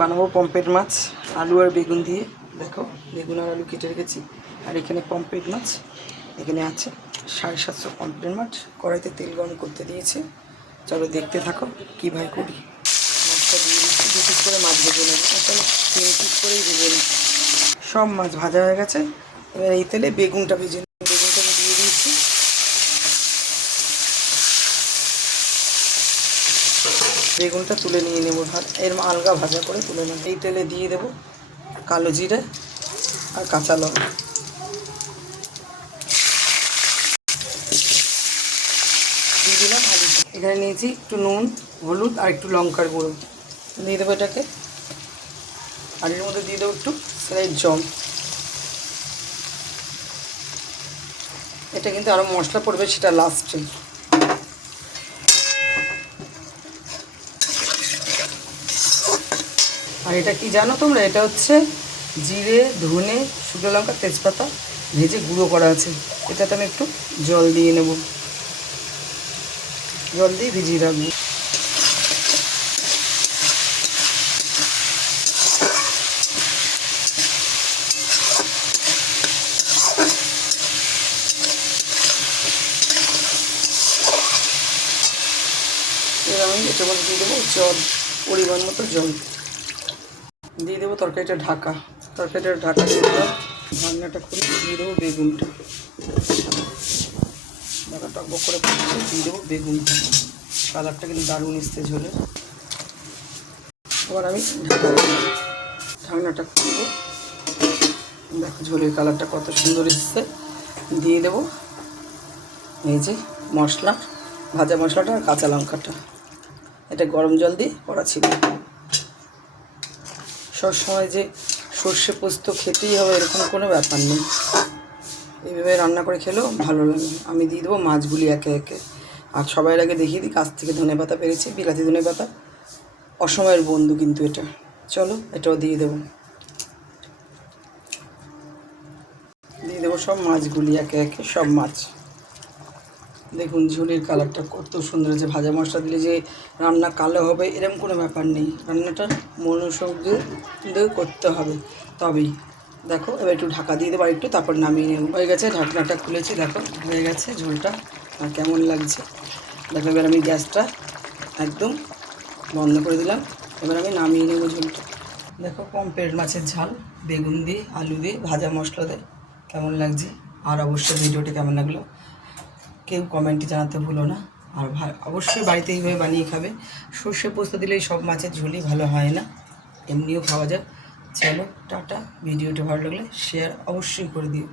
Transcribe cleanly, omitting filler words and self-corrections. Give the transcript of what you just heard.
বানাবো পমফ্রেট মাছ আলু আর বেগুন দিয়ে। দেখো বেগুন আর আলু কেটে রেখেছি, আর এখানে পমফ্রেট মাছ এখানে আছে 750 পমফ্রেট মাছ। কড়াইতে তেল গরম করতে দিয়েছে, চলো দেখতে থাকো কীভাবে করি। মাছটা দিয়ে দিচ্ছি, 2 পিস করে মাছ ভেজে নেবো, আসলে 3 পিস করেই ভেজে নিই। সব মাছ ভাজা হয়ে গেছে, এবার এই তেলে বেগুনটা ভেজে নেব। বেগুনটা আমি দিয়ে দিয়েছি, বেগুনটা তুলে নিয়ে নেবো, এর আলগা ভাজা করে তুলে নেব। এই তেলে দিয়ে দেবো কালো জিরে আর কাঁচা লঙ্কা, দিয়ে দিলাম আলু। এখানে নিয়েছি একটু নুন, হলুদ আর একটু লঙ্কার গুঁড়ো, দিয়ে দেবো এটাকে। আর এর মধ্যে দিয়ে দেবো একটু স্লাইড জল। এটা কিন্তু আরও মশলা পড়বে, সেটা লাস্টে। আর এটা কি জানো তোমরা, এটা হচ্ছে জিরে, ধনে, শুকনো লঙ্কা, তেজপাতা ভেজে গুঁড়ো করা আছে। এটাতে আমি একটু জল দিয়ে নেব, জল দিয়ে ভিজিয়ে রাখবো। এবার আমি এটার মধ্যে দিয়ে দেবো জল, পরিমাণ মতো জল দিয়ে দেবো। তরকারিটা ঢাকা, তরকারিটা ঢাকা দিয়ে দিলাম। ঢাকনাটা খুলে দিয়ে দেবো বেগুনটা, ঢাকা টকবক করে পড়ছে, দিয়ে দেবো বেগুনটা। কালারটা কিন্তু দারুণ এসছে ঝোলে। এবার আমি ঢাকনাটা খুলবো, দেখো ঝোলের কালারটা কত সুন্দর এসছে। দিয়ে দেবো এই যে মশলা, ভাজা মশলাটা আর কাঁচা লঙ্কাটা। এটা গরম জল দিয়ে করা ছিল। সবসময় যে সর্ষে পোস্ত খেতেই হবে এরকম কোনো ব্যাপার নেই, এইভাবে রান্না করে খেলেও ভালো লাগে। আমি দিয়ে দেবো মাছগুলি একে একে। আর সবার আগে দেখিয়ে দিই, কাছ থেকে ধনেপাতা পেরেছি, বিলাতি ধনেপাতা, অসময়ের বন্ধু কিন্তু এটা। চলো এটাও দিয়ে দেবো, দিয়ে দেবো সব মাছগুলি একে একে, সব মাছ। দেখুন ঝোলের কালারটা কত সুন্দর হয়েছে। ভাজা মশলা দিলে যে রান্না কালো হবে এরকম কোনো ব্যাপার নেই, রান্নাটা মনোযোগ দিয়ে করতে হবে তবেই। দেখো এবার একটু ঢাকা দিয়ে দেবো, আর একটু তারপর নামিয়ে নেব। হয়ে গেছে, ঢাকনাটা খুলেছি, দেখো হয়ে গেছে ঝোলটা। আর কেমন লাগছে দেখো। এবার আমি গ্যাসটা একদম বন্ধ করে দিলাম, এবার আমি নামিয়ে নেব ঝোলটা। দেখো পমফ্রেট মাছের ঝাল বেগুন দিয়ে আলু দিয়ে ভাজা মশলা দিয়ে কেমন লাগছে। আর অবশ্যই ভিডিওটি কেমন লাগলো কেউ কমেন্টে জানাতে ভুলো না। আর অবশ্যই বাড়িতে এইভাবে বানিয়ে খাবে। সর্ষে পোস্ত দিলে সব মাছের ঝোলই ভালো হয় না, এমনিও খাওয়া যায়। চলো টাটা, ভিডিওটা ভালো লাগলে শেয়ার অবশ্যই করে দিও।